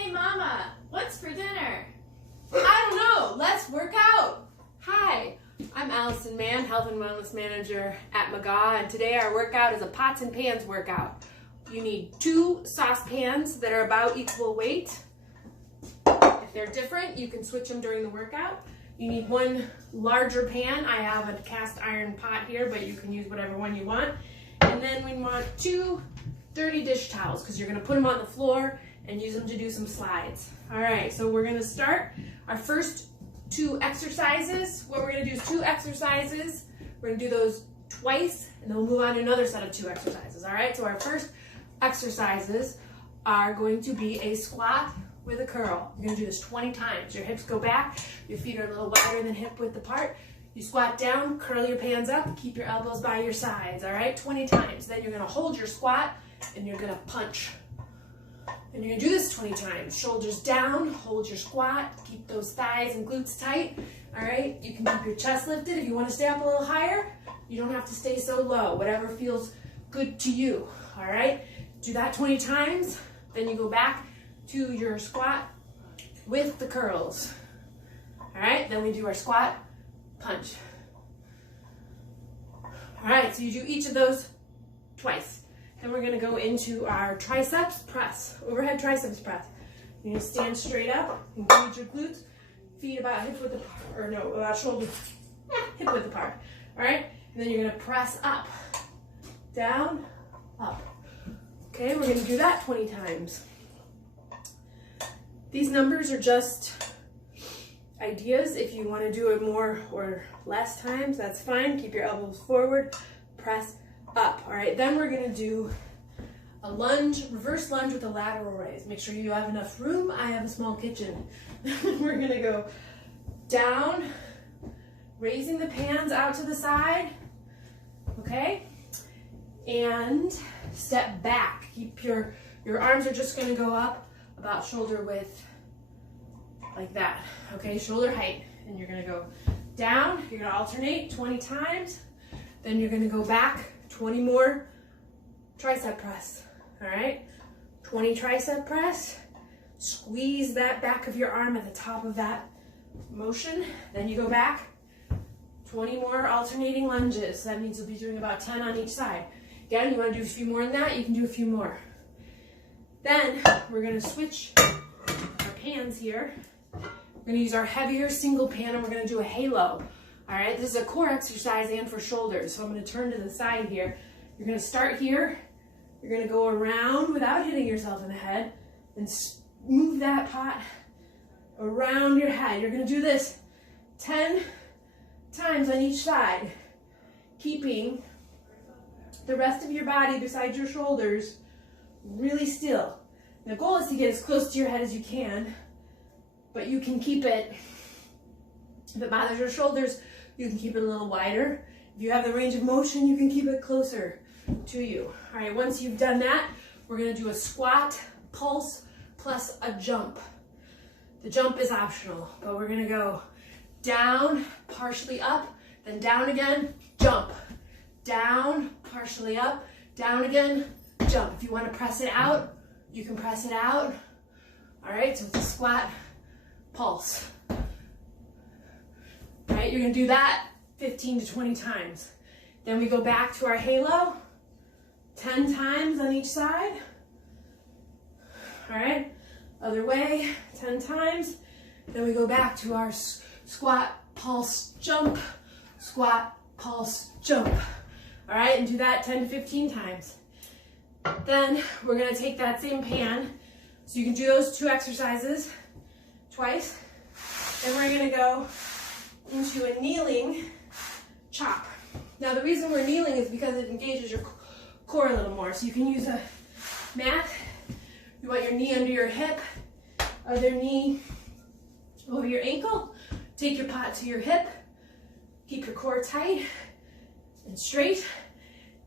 Hey mama, what's for dinner? I don't know, let's work out. Hi, I'm Allison Mann, Health and Wellness Manager at McGaw, and today our workout is a pots and pans workout. You need 2 saucepans that are about equal weight. If they're different, you can switch them during the workout. You need 1 larger pan. I have a cast iron pot here, but you can use whatever one you want. And then we want 2 dirty dish towels because you're going to put them on the floor and use them to do some slides. All right, so we're going to start our first 2 exercises. What we're going to do is 2 exercises. We're going to do those twice, and then we'll move on to another set of 2 exercises. All right, so our first exercises are going to be a squat with a curl. You're going to do this 20 times. Your hips go back, your feet are a little wider than hip width apart. You squat down, curl your pans up, keep your elbows by your sides, all right? 20 times. Then you're going to hold your squat, and you're going to punch. And you're going to do this 20 times. Shoulders down, hold your squat, keep those thighs and glutes tight, all right? You can keep your chest lifted. If you want to stay up a little higher, you don't have to stay so low. Whatever feels good to you, all right? Do that 20 times. Then you go back to your squat with the curls, all right? Then we do our squat, punch. All right, so you do each of those twice. Then we're going to go into our triceps press, overhead triceps press. You're going to stand straight up, engage your glutes, feet about hip width apart, or no, about shoulder, hip width apart. All right, and then you're going to press up, down, up. Okay, we're going to do that 20 times. These numbers are just ideas. If you want to do it more or less times, that's fine. Keep your elbows forward, press up. All right, then we're going to do a lunge, reverse lunge with a lateral raise. Make sure you have enough room. I have a small kitchen. We're going to go down, raising the pans out to the side, okay? And step back. Keep your arms are just going to go up about shoulder width, like that, okay? Shoulder height. And you're going to go down. You're going to alternate 20 times. Then you're going to go back 20 more tricep press, all right? 20 tricep press. Squeeze that back of your arm at the top of that motion. Then you go back 20 more alternating lunges. That means you'll be doing about 10 on each side. Again, you want to do a few more than that, you can do a few more. Then we're going to switch our pans here. We're going to use our heavier single pan, and we're going to do a halo. All right, this is a core exercise and for shoulders. So I'm going to turn to the side here. You're going to start here. You're going to go around without hitting yourself in the head and move that pot around your head. You're going to do this 10 times on each side, keeping the rest of your body besides your shoulders really still. The goal is to get as close to your head as you can, but you can keep it, if it bothers your shoulders, you can keep it a little wider. If you have the range of motion, you can keep it closer to you. All right, once you've done that, we're going to do a squat, pulse, plus a jump. The jump is optional, but we're going to go down, partially up, then down again, jump. Down, partially up, down again, jump. If you want to press it out, you can press it out. All right, so it's a squat, pulse. All right, you're going to do that 15 to 20 times. Then we go back to our halo, 10 times on each side. All right, other way, 10 times. Then we go back to our squat, pulse, jump, squat, pulse, jump. All right, and do that 10 to 15 times. Then we're going to take that same pan, so you can do those 2 exercises twice. Then we're going to go into a kneeling chop. Now the reason we're kneeling is because it engages your core a little more. So you can use a mat. You want your knee under your hip, other knee over your ankle. Take your pot to your hip. Keep your core tight and straight.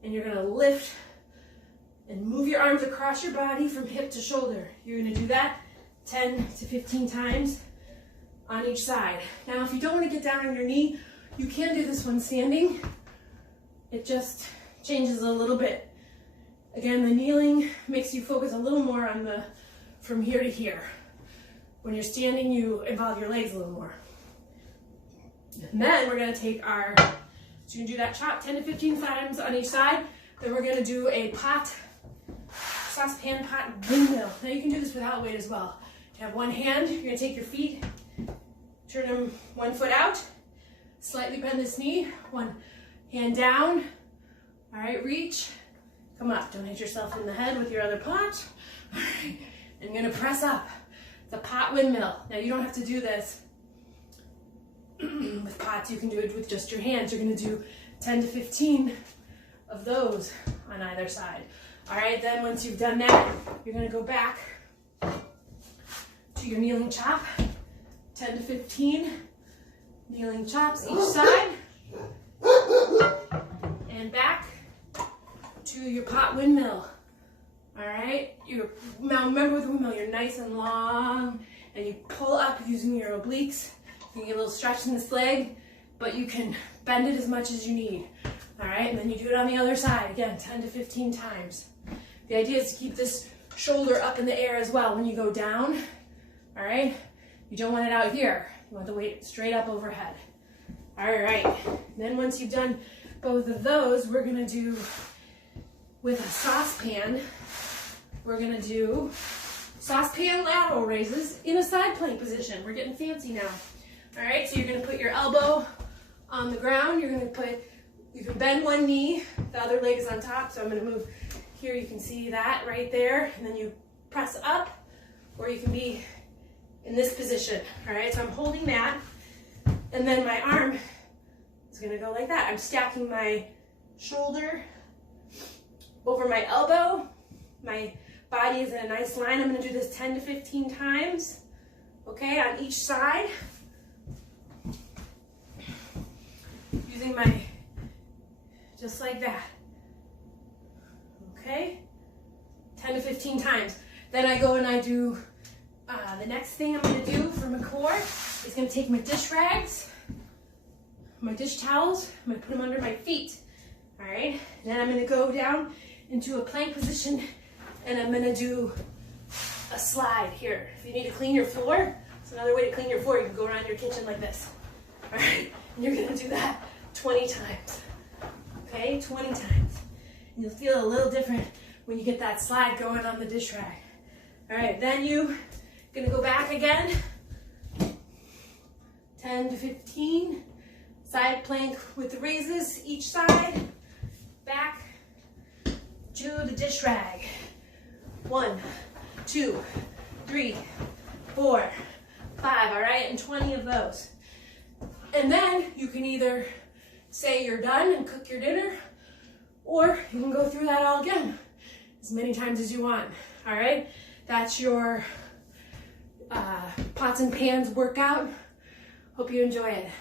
And you're going to lift and move your arms across your body from hip to shoulder. You're going to do that 10 to 15 times on each side. Now, if you don't want to get down on your knee, you can do this one standing. It just changes a little bit. Again, the kneeling makes you focus a little more on the from here to here. When you're standing, you involve your legs a little more. And then we're gonna take our, so you can do that chop 10 to 15 times on each side. Then we're gonna do a saucepan pot windmill. Now you can do this without weight as well. You have one hand, you're gonna take your feet, turn them one foot out, slightly bend this knee, one hand down. All right, reach, come up. Don't hit yourself in the head with your other pot. All right, and you're gonna press up. The pot windmill. Now you don't have to do this with pots, you can do it with just your hands. You're gonna do 10 to 15 of those on either side. All right, then once you've done that, you're gonna go back to your kneeling chop. 10 to 15 kneeling chops each side. And back to your pot windmill. All right, now remember with the windmill, you're nice and long and you pull up using your obliques. You can get a little stretch in this leg, but you can bend it as much as you need. All right, and then you do it on the other side, again, 10 to 15 times. The idea is to keep this shoulder up in the air as well when you go down. All right, you don't want it out here. You want the weight straight up overhead. All right, then once you've done both of those, we're gonna do, with a saucepan, we're gonna do saucepan lateral raises in a side plank position. We're getting fancy now. All right, so you're gonna put your elbow on the ground. You can bend one knee, the other leg is on top, so I'm gonna move here. You can see that right there, and then you press up, or you can be in this position. All right, so I'm holding that, and then my arm is gonna go like that. I'm stacking my shoulder over my elbow. My body is in a nice line. I'm gonna do this 10 to 15 times, okay, on each side. Using my, just like that, okay? 10 to 15 times. Then I go and I do, the next thing I'm gonna do for my core is gonna take my dish rags, my dish towels, I'm gonna put them under my feet, all right? Then I'm gonna go down into a plank position and I'm gonna do a slide here. If you need to clean your floor, it's another way to clean your floor. You can go around your kitchen like this, all right? And you're gonna do that 20 times, okay? 20 times. And you'll feel a little different when you get that slide going on the dish rag. All right, then you're gonna go back again, 10 to 15, side plank with the raises each side, back to the dish rag. 1, 2, 3, 4, 5, all right, and 20 of those. And then you can either say you're done and cook your dinner, or you can go through that all again as many times as you want, all right? That's your pots and pans workout. Hope you enjoy it.